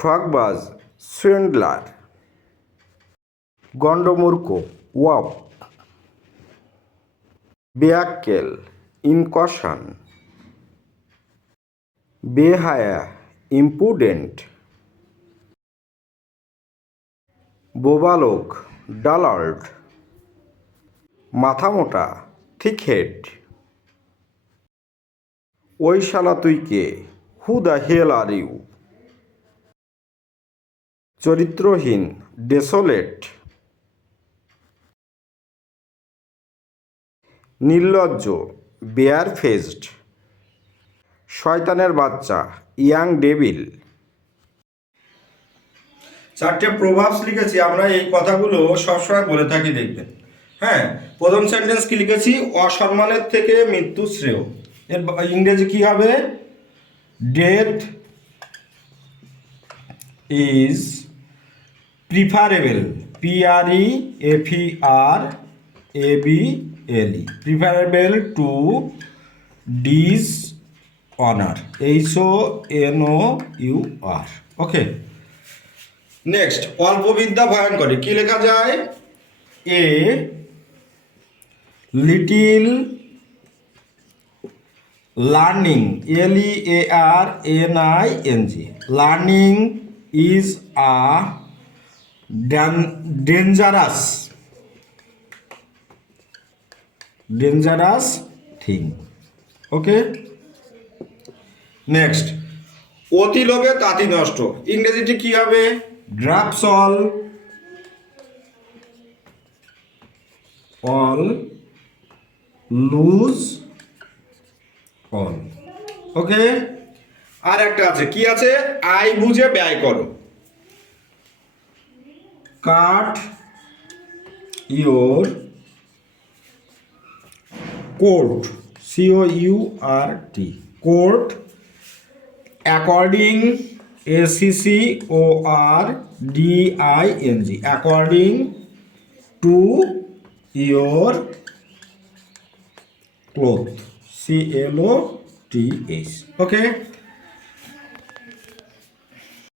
ঠকবাজ সুইন্ডলার, গণ্ডমূর্খ ওয়াপ, বেয়াক্কেল ইনকশন, বেহায়া ইম্পুডেন্ট, বোবালোক ডালার্ড, মাথামোটা থিকহেড, ওই শালা তুই কে, who the hell are you, চরিত্রহীন ডেসোলেট, নির্লজ্জ বেয়ার ফেসড, শয়তানের বাচ্চা ইয়াং ডেভিল। চারটে প্রভাবস লিখেছি আমরা, এই কথাগুলো সবসময় বলে থাকি দেখবেন। হ্যাঁ, প্রথম সেন্টেন্স কি লিখেছি, অসম্মানের থেকে মৃত্যু শ্রেয়। এর ইংরেজি কি হবে, death is preferable, PREFERABLE, preferable to dishonour, HONOUR। Okay, next, অল্পবিদ্যা ভয়ঙ্করী, কি লেখা যায়, a little learning, LEARNING, learning is a dangerous thing. Okay, next, অতি লোভে তাঁতি নষ্ট, ইংরেজিটি কি হবে, drops all lose all. Okay, আর একটা আছে, কি আছে, আয় বুঝে ব্যয় করো, cut your court, COURT, court according, ACCORDING, according to your cloth, CLOTH। Okay,